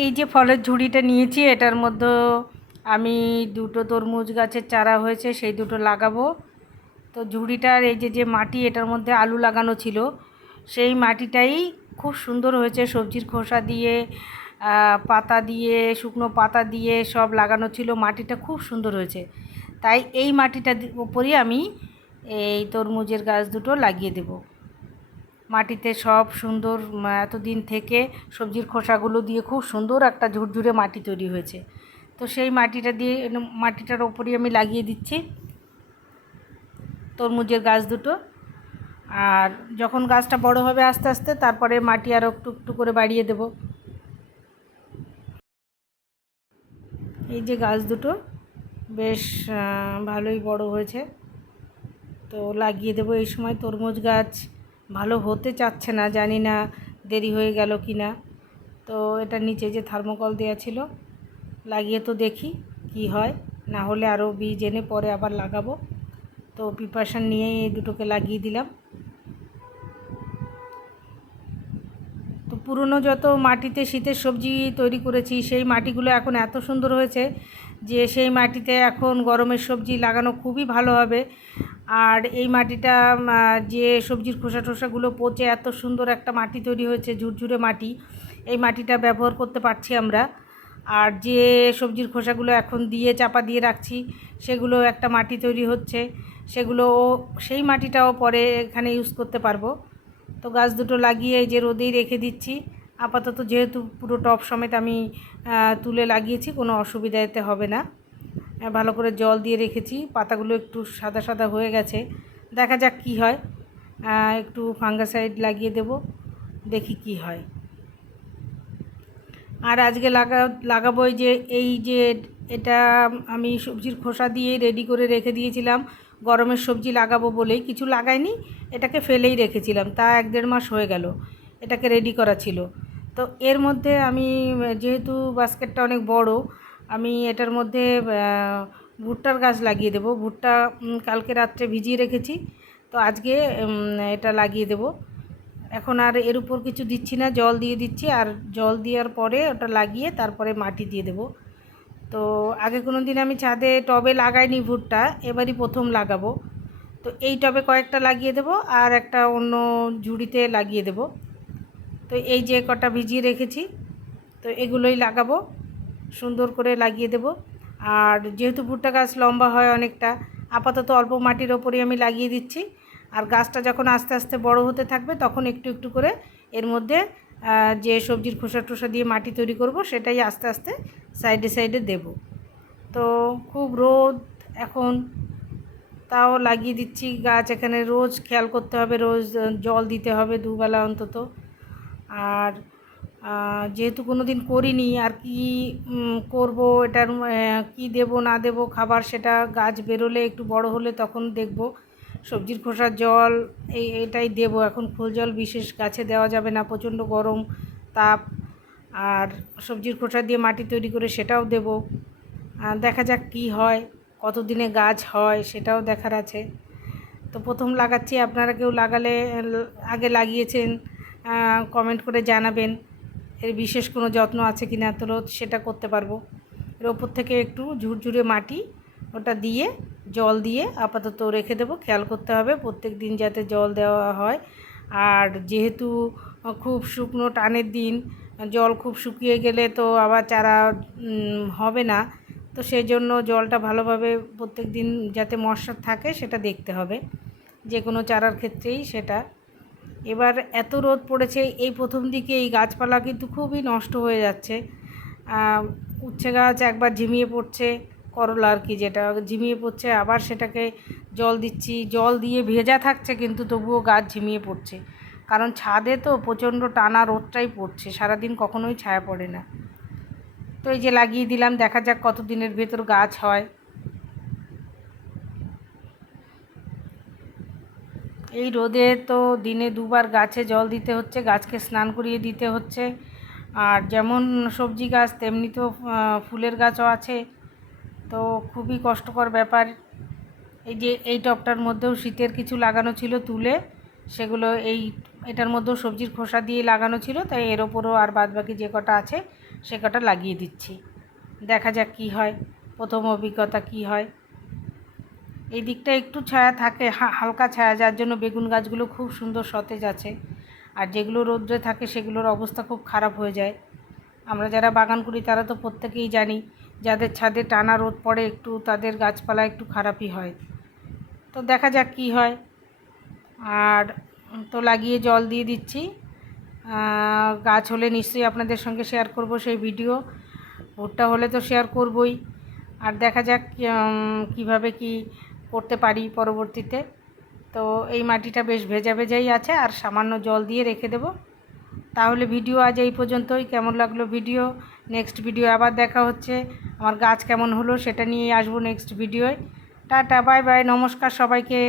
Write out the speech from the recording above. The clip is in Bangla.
এই যে ফলের ঝুড়িটা নিয়েছি, এটার মধ্যে আমি দুটো তরমুজ গাছের চারা হয়েছে, সেই দুটো লাগাবো। তো ঝুড়িটার এই যে যে মাটি, এটার মধ্যে আলু লাগানো ছিল, সেই মাটিটাই খুব সুন্দর হয়েছে। সবজির খোসা দিয়ে পাতা দিয়ে, শুকনো পাতা দিয়ে সব লাগানো ছিল, মাটিটা খুব সুন্দর হয়েছে। তাই এই মাটিটার উপরই আমি এই তরমুজের গাছ দুটো লাগিয়ে দেবো। মাটিতে সব সুন্দর এতদিন থেকে সবজির খোসাগুলো দিয়ে খুব সুন্দর একটা ঝুরঝুরে মাটি তৈরি হয়েছে। তো সেই মাটিটা দিয়ে, মাটিটার ওপরই আমি লাগিয়ে দিচ্ছি তরমুজের গাছ দুটো। আর যখন গাছটা বড় হবে আস্তে আস্তে, তারপরে মাটি আরও একটু একটু করে বাড়িয়ে দেব। এই যে গাছ দুটো, বেশ ভালোই বড় হয়েছে। তো লাগিয়ে দেবো এই সময় তরমুজ গাছ। ভালো হতে চাচ্ছে না, জানি না দেরি হয়ে গেল কি না। তো এটা নিচে যে থার্মোকল দেওয়া ছিল, লাগিয়ে তো দেখি কি হয়। না হলে আরও বীজ এনে পরে আবার লাগাবো। তো প্রিপারেশান নিয়েই এই দুটোকে লাগিয়ে দিলাম। পুরনো যত মাটিতে শীতের সবজি তৈরি করেছি, সেই মাটিগুলো এখন এত সুন্দর হয়েছে যে সেই মাটিতে এখন গরমের সবজি লাগানো খুবই ভালো হবে। আর এই মাটিটা যে সবজির খোসা টোসাগুলো পচে এত সুন্দর একটা মাটি তৈরি হয়েছে, ঝুরঝুরে মাটি, এই মাটিটা ব্যবহার করতে পারছি আমরা। আর যে সবজির খোসাগুলো এখন দিয়ে চাপা দিয়ে রাখছি, সেগুলো একটা মাটি তৈরি হচ্ছে, সেগুলো সেই মাটিটাও পরে এখানে ইউজ করতে পারব। তো গাছ দুটো লাগিয়ে যে রোদেই রেখে দিচ্ছি। আপাতত যেহেতু পুরো টব সমেত আমি তুলে লাগিয়েছি, কোনো অসুবিধা এতে হবে না। ভালো করে জল দিয়ে রেখেছি, পাতাগুলো একটু সাদা সাদা হয়ে গেছে। দেখা যাক কি হয়। একটু ফাঙ্গাসাইড লাগিয়ে দেব, দেখি কি হয়। আর আজকে লাগা লাগাবো যে এই যে এটা আমি সবজির খোসা দিয়ে রেডি করে রেখে দিয়েছিলাম। গরমের সবজি লাগাবো বলেই কিছু লাগাইনি, এটাকে ফেলেই রেখেছিলাম, তা এক দেড় মাস হয়ে গেল, এটাকে রেডি করা ছিল। তো এর মধ্যে আমি, যেহেতু বাস্কেটটা অনেক বড়, আমি এটার মধ্যে ভুট্টার গাছ লাগিয়ে দেবো, ভুট্টা কালকে রাত্রে ভিজিয়ে রেখেছি, তো আজকে এটা লাগিয়ে দেবো। এখন আর এর উপর কিছু দিচ্ছি না, জল দিয়ে দিচ্ছি, আর জল দেওয়ার পরে ওটা লাগিয়ে তারপরে মাটি দিয়ে দেবো। তো আগে কোনো দিন আমি ছাদে টবে লাগাইনি ভুট্টা, এবারই প্রথম লাগাবো। তো এই টবে কয়েকটা লাগিয়ে দেবো আর একটা অন্য ঝুড়িতে লাগিয়ে দেবো। তো এই যে কটা ভিজিয়ে রেখেছি, তো এগুলোই লাগাবো, সুন্দর করে লাগিয়ে দেবো। আর যেহেতু ভুট্টা গাছ লম্বা হয় অনেকটা, আপাতত অল্প মাটির ওপরই আমি লাগিয়ে দিচ্ছি। আর গাছটা যখন আস্তে আস্তে বড় হতে থাকবে, তখন একটু একটু করে এর মধ্যে যে সবজির খোসা টোসা দিয়ে মাটি তৈরি করব, সেটাই আস্তে আস্তে সাইডে সাইডে দেব। তো খুব রোদ এখন, তাও লাগিয়ে দিচ্ছি গাছ। এখানে রোজ খেয়াল করতে হবে, রোজ জল দিতে হবে দুবেলা অন্তত। আর যেহেতু কোনো দিন করিনি, আর কি করব, এটার কি দেব, না দেব, খাবার, সেটা গাছ বেরোলে, একটু বড় হলে তখন দেখব। সবজির খোসার জল, এই এটাই দেবো। এখন খোল জল বিশেষ গাছে দেওয়া যাবে না, প্রচণ্ড গরম, তাপ। আর সবজির খোসা দিয়ে মাটি তৈরি করে সেটাও দেব। দেখা যাক কি হয়, কতদিনে গাছ হয় সেটাও দেখার আছে। তো প্রথম লাগাচ্ছি, আপনারা কেউ লাগালে, আগে লাগিয়েছেন কমেন্ট করে জানাবেন। এর বিশেষ কোনো যত্ন আছে কি না তো সেটা করতে পারব। এর ওপর থেকে একটু ঝুরঝুরে মাটি ওটা দিয়ে, জল দিয়ে আপাতত রেখে দেবো। খেয়াল করতে হবে প্রত্যেক দিন যাতে জল দেওয়া হয়। আর যেহেতু খুব শুকনো টানের দিন, জল খুব শুকিয়ে গেলে তো আবার চারা হবে না। তো সেই জন্য জলটা ভালোভাবে প্রত্যেক দিন যাতে মশার থাকে সেটা দেখতে হবে। যে কোনো চারার ক্ষেত্রেই সেটা। এবার এত রোদ পড়েছে, এই প্রথম দিকে এই গাছপালা কিন্তু খুবই নষ্ট হয়ে যাচ্ছে। উচ্ছে গাছ একবার ঝিমিয়ে পড়ছে। করলা আর কি, যেটা ঝিমিয়ে পড়ছে, আবার সেটাকে জল দিচ্ছি। জল দিয়ে ভেজা থাকছে কিন্তু তবুও গাছ ঝিমিয়ে পড়ছে। কারণ ছাদে তো প্রচণ্ড টানা রোদটাই পড়ছে, সারাদিন কখনোই ছায়া পড়ে না। তো এই যে লাগিয়ে দিলাম, দেখা যাক কত দিনের ভেতর গাছ হয়। এই রোদে তো দিনে দুবার গাছে জল দিতে হচ্ছে, গাছকে স্নান করিয়ে দিতে হচ্ছে। আর যেমন সবজি গাছ, তেমনি তো ফুলের গাছও আছে। তো খুবই কষ্টকর ব্যাপার। এই যে এই টবটার মধ্যেও শীতের কিছু লাগানো ছিল তুলে, সেগুলো এই এটার মধ্যেও সবজির খোসা দিয়ে লাগানো ছিল, তাই এর ওপরও আর বাদবাকি যে কটা আছে, সে কটা লাগিয়ে দিচ্ছি। দেখা যাক কী হয়, প্রথম অভিজ্ঞতা কী হয়। এই দিকটা একটু ছায়া থাকে হালকা ছায়া, যার জন্য বেগুন গাছগুলো খুব সুন্দর সতেজ আছে। আর যেগুলো রৌদ্রে থাকে, সেগুলোর অবস্থা খুব খারাপ হয়ে যায়। আমরা যারা বাগান করি, তারা তো প্রত্যেকেই জানি যাদের ছাদে টানা রোদ পড়ে একটু, তাদের গাছপালা একটু খারাপই হয়। তো দেখা যাক কী হয়। আর তো লাগিয়ে জল দিয়ে দিচ্ছি। গাছ হলে নিশ্চয়ই আপনাদের সঙ্গে শেয়ার করব সেই ভিডিও ভুট্টা হলে তো শেয়ার করবই। আর দেখা যাক কীভাবে কি করতে পারি পরবর্তীতে। তো এই মাটিটা বেশ ভেজা ভেজাই আছে। আর সামান্য জল দিয়ে রেখে দেবো। তাহলে ভিডিও আজ এই পর্যন্তই। কেমন লাগল ভিডিও? নেক্সট ভিডিও আবার দেখা হচ্ছে। আমার গাছ কেমন হলো সেটা নিয়ে আসব নেক্সট ভিডিওয় টাটা বাই বাই নমস্কার সবাইকে।